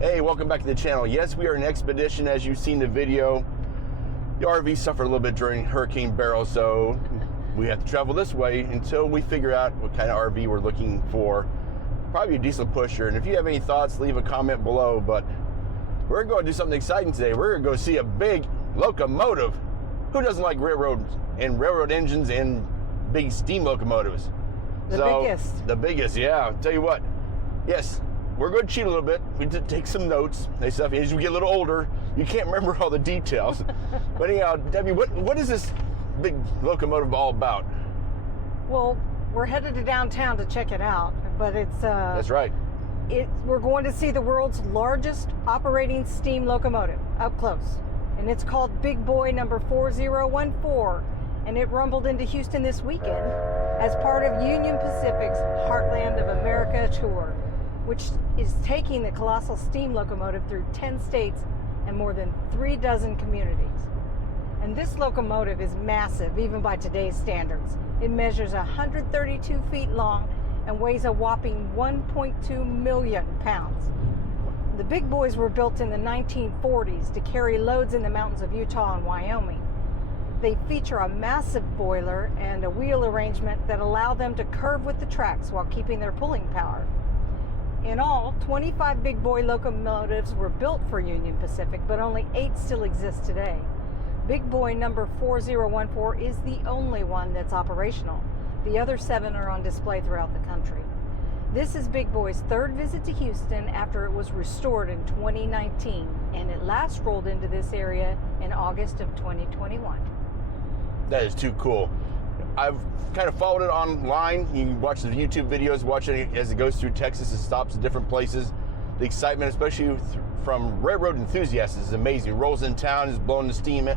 Hey, welcome back to the channel. Yes, we are in expedition, as you've seen the video. The RV suffered a little bit during Hurricane Beryl, so we have to travel this way until we figure out what kind of RV we're looking for. Probably a diesel pusher. And if you have any thoughts, leave a comment below. But we're going to do something exciting today. We're going to go see a big locomotive. Who doesn't like railroads and railroad engines and big steam locomotives? The biggest, yeah. I'll tell you what. Yes, we're going to cheat a little bit. We did take some notes and stuff. As you get a little older, you can't remember all the details. But anyhow, Debbie, what is this big locomotive all about? Well, we're headed to downtown to check it out, but it's That's right. We're going to see the world's largest operating steam locomotive up close, and it's called Big Boy number 4014, and it rumbled into Houston this weekend as part of Union Pacific's Heartland of America tour, which is taking the colossal steam locomotive through 10 states and more than 36 communities. And this locomotive is massive, even by today's standards. It measures 132 feet long and weighs a whopping 1.2 million pounds. The big boys were built in the 1940s to carry loads in the mountains of Utah and Wyoming. They feature a massive boiler and a wheel arrangement that allow them to curve with the tracks while keeping their pulling power. In all, 25 big boy locomotives were built for Union Pacific, but only 8 still exist today. Big Boy number 4014 is the only one that's operational. The other 7 are on display throughout the country. This is Big Boy's 3rd visit to Houston after it was restored in 2019, and it last rolled into this area in August of 2021. That is too cool. I've kind of followed it online. You can watch the YouTube videos, watch it as it goes through Texas and stops at different places. The excitement, especially from railroad enthusiasts, is amazing. Rolls in town, is blowing the steam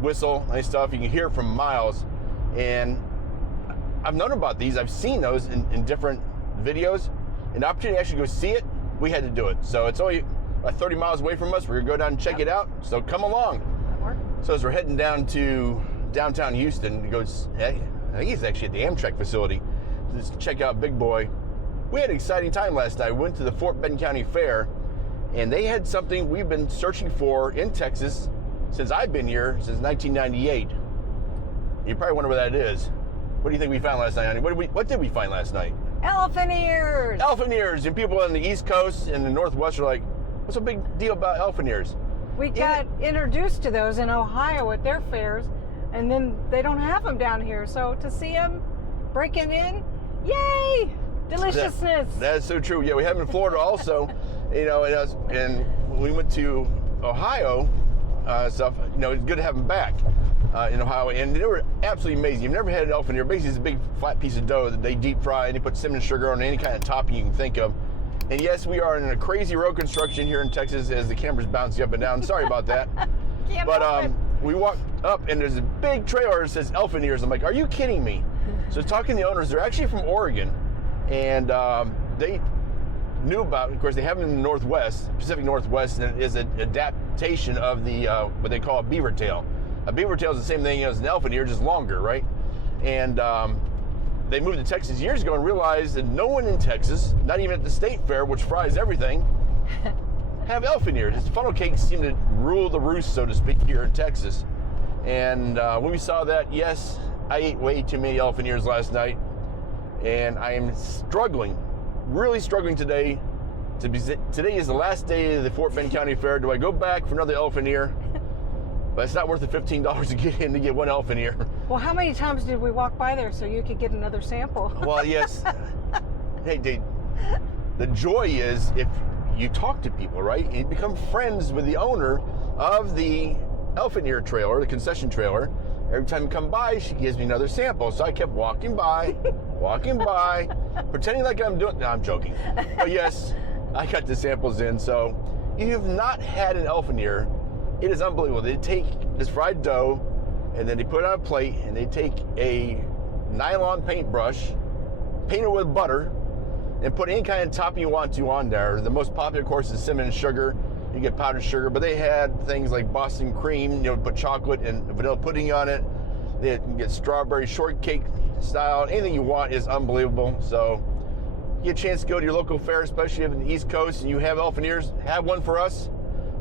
whistle and stuff. You can hear it from miles. And I've known about these. I've seen those in different videos. And the opportunity to actually go see it, we had to do it. So it's only about 30 miles away from us. We're going to go down and check it out. So come along. So as we're heading down to downtown Houston, it goes, I think it's actually at the Amtrak facility, to check out Big Boy. We had an exciting time last night. We went to the Fort Bend County Fair, and they had something we've been searching for in Texas since I've been here, since 1998. You probably wonder what that is. What do you think we found last night, honey? What did we find last night? Elephant ears! Elephant ears! And people on the East Coast and the Northwest are like, what's the big deal about elephant ears? We got introduced to those in Ohio at their fairs, and then they don't have them down here. So to see them breaking in, yay! Deliciousness. That is so true. Yeah, we have them in Florida also. And when we went to Ohio, stuff. It's good to have them back in Ohio, and they were absolutely amazing. You've never had an elephant ear. Basically, it's a big flat piece of dough that they deep fry, and they put cinnamon sugar on any kind of topping you can think of. And yes, we are in a crazy road construction here in Texas as the camera's bouncing up and down. Sorry about that. But we walked up, and there's a big trailer that says elephant ears. I'm like, are you kidding me? So talking to the owners, they're actually from Oregon, and they knew about, of course, they have them in the Northwest, Pacific Northwest, and it is an adaptation of the what they call a beaver tail. A beaver tail is the same thing as an elephant ear, just longer, right? And they moved to Texas years ago and realized that no one in Texas, not even at the state fair, which fries everything, have elephant ears. It's funnel cakes seem to rule the roost, so to speak, here in Texas. And when we saw that, yes, I ate way too many elephant ears last night, and I am struggling, really struggling today. Today is the last day of the Fort Bend County Fair. Do I go back for another elephant ear? But it's not worth the $15 to get in to get one elephant ear. Well, how many times did we walk by there so you could get another sample? Well, yes. Hey, the joy is if you talk to people, right? You become friends with the owner of the elephant ear trailer, the concession trailer. Every time you come by, she gives me another sample. So I kept walking by, pretending like I'm doing, no, I'm joking. But yes, I got the samples in. So if you've not had an elephant ear, it is unbelievable. They take this fried dough, and then they put it on a plate, and they take a nylon paintbrush, paint it with butter, and put any kind of topping you want to on there. The most popular, of course, is cinnamon and sugar. You get powdered sugar, but they had things like Boston cream, put chocolate and vanilla pudding on it. They can get strawberry shortcake style. Anything you want is unbelievable. So get a chance to go to your local fair, especially if you're in the East Coast and you have elephant ears, have one for us.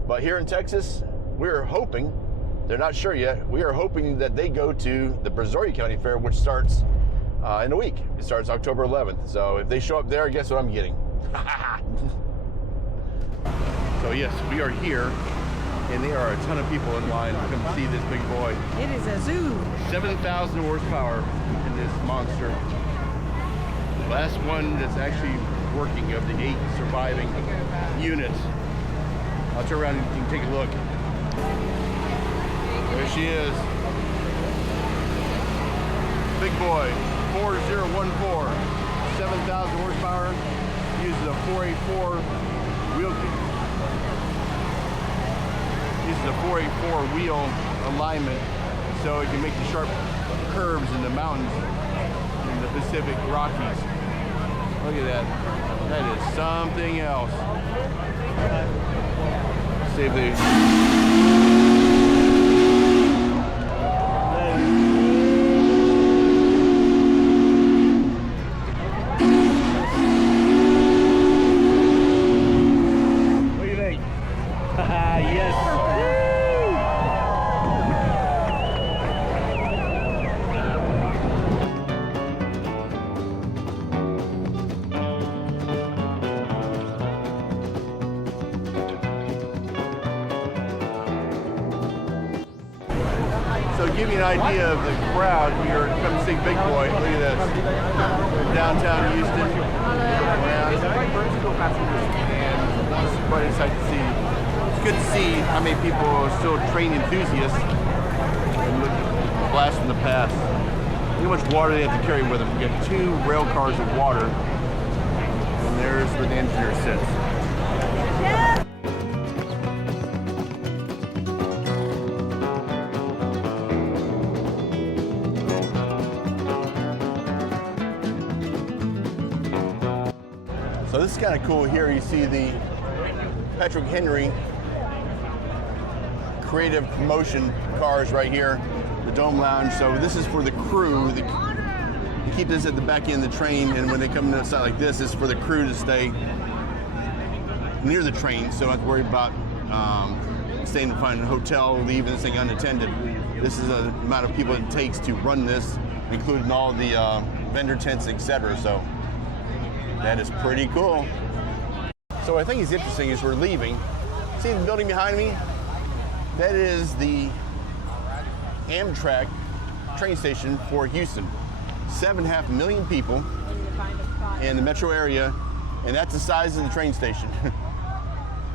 But here in Texas, we're hoping, they're not sure yet, we are hoping that they go to the Brazoria County Fair, which starts in a week. It starts October 11th. So if they show up there, guess what I'm getting? So yes, we are here, and there are a ton of people in line to come see this big boy. It is a zoo. 7,000 horsepower in this monster. The last one that's actually working of the 8 surviving units. I'll turn around and you can take a look. There she is. Big boy, 4014, 7,000 horsepower, uses a 484 wheel. Uses a 484 wheel alignment so it can make the sharp curves in the mountains in the Pacific Rockies. Look at that. That is something else. See if they... So to give you an idea of the crowd, we are coming to see Big Boy. Look at this. Downtown Houston. And it's quite a sight to see. It's good to see how many people are still train enthusiasts and look at blast from the past. Look how much water they have to carry with them. We got 2 rail cars of water. And there's where the engineer sits. So this is kind of cool here. You see the Patrick Henry creative promotion cars right here, the Dome Lounge. So this is for the crew. You keep this at the back end of the train, and when they come to a site like this, it's for the crew to stay near the train, so don't have to worry about staying in front of a hotel, leaving this thing unattended. This is the amount of people it takes to run this, including all the vendor tents, etc. So that is pretty cool. So what I think is interesting is we're leaving. See the building behind me? That is the Amtrak train station for Houston. 7.5 million people in the metro area, and that's the size of the train station.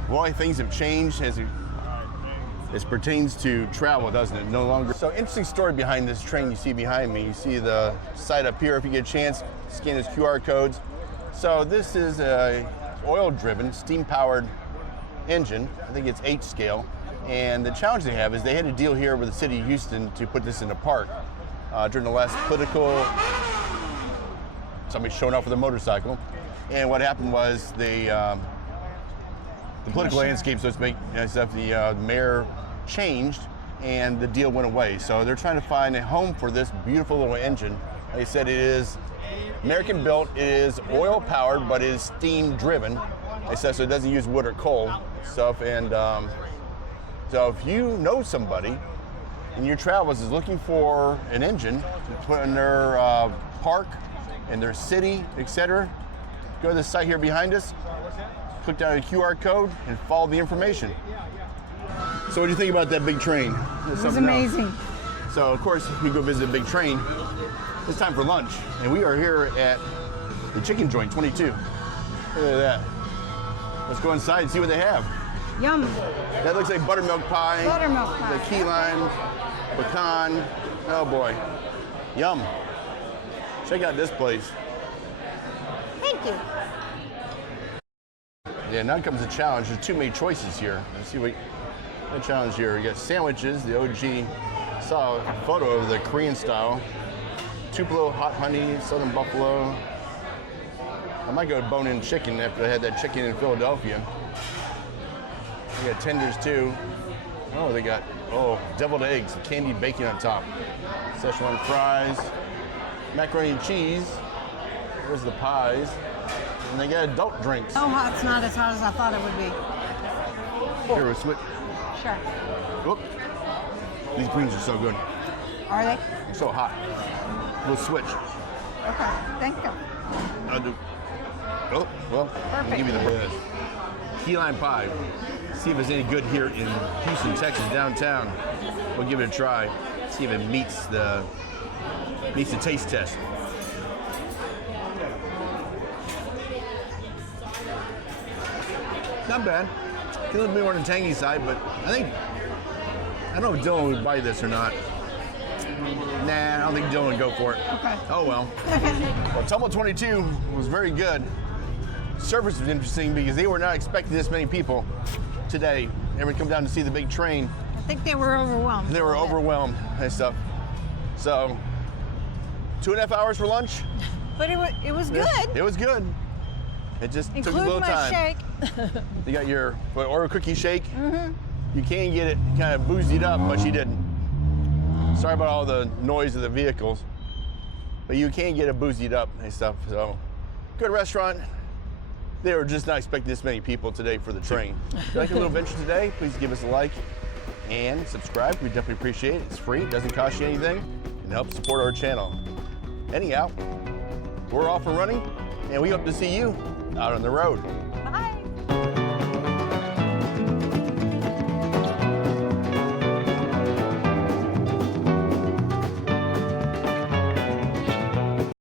Boy, things have changed as it pertains to travel, doesn't it? No longer. So interesting story behind this train you see behind me. You see the site up here. If you get a chance, scan those QR codes. So this is a oil-driven, steam-powered engine. I think it's 8 scale. And the challenge they have is they had a deal here with the city of Houston to put this in a park. During the last political, somebody showing up with a motorcycle. And what happened was the political landscape, so to speak, the mayor changed and the deal went away. So they're trying to find a home for this beautiful little engine. Like I said, it is American built, it is oil powered, but it is steam driven. They said so it doesn't use wood or coal stuff. And so if you know somebody in your travels is looking for an engine to put in their park, in their city, etc., go to the site here behind us, click down a QR code, and follow the information. So what do you think about that big train? It was amazing. So of course, we go visit a big train. It's time for lunch, and we are here at the Chicken Joint 22. Look at that. Let's go inside and see what they have. Yum. That looks like buttermilk pie. Buttermilk pie. The key lime, pecan. Oh boy. Yum. Check out this place. Thank you. Yeah, now comes the challenge. There's 2 main choices here. Let's see what the challenge here. You got sandwiches, the OG. Saw a photo of the Korean style. Tupelo hot honey, Southern buffalo. I might go bone-in chicken after I had that chicken in Philadelphia. They got tenders too. Oh, they got deviled eggs, candied bacon on top. Szechuan fries, macaroni and cheese. There's the pies. And they got adult drinks. Oh, it's not as hot as I thought it would be. Here, we'll switch. Sure. Whoop. These greens are so good. Are they? They're so hot. We'll switch. Okay, thank you. I'll do. Oh, well, I'll give you the key lime pie. See if it's any good here in Houston, Texas, downtown. We'll give it a try. See if it meets the taste test. Not bad. A little bit more on the tangy side, but I don't know if Dylan would buy this or not. Nah, I don't think Dylan would go for it. Okay. Oh well. Well, Tumble 22 was very good. Service was interesting because they were not expecting this many people today. Everyone come down to see the big train. I think they were overwhelmed. They were overwhelmed and stuff. So, 2.5 hours for lunch. But it was good. It was good. It just took a Include little my time. shake. You got your Oreo cookie shake. Mm-hmm. You can get it kind of boozied up, but she didn't. Sorry about all the noise of the vehicles, but you can get it boozied up and stuff. So, good restaurant. They were just not expecting this many people today for the train. If you like a little adventure today, please give us a like and subscribe. We definitely appreciate it. It's free, it doesn't cost you anything, and helps support our channel. Anyhow, we're off and running, and we hope to see you out on the road.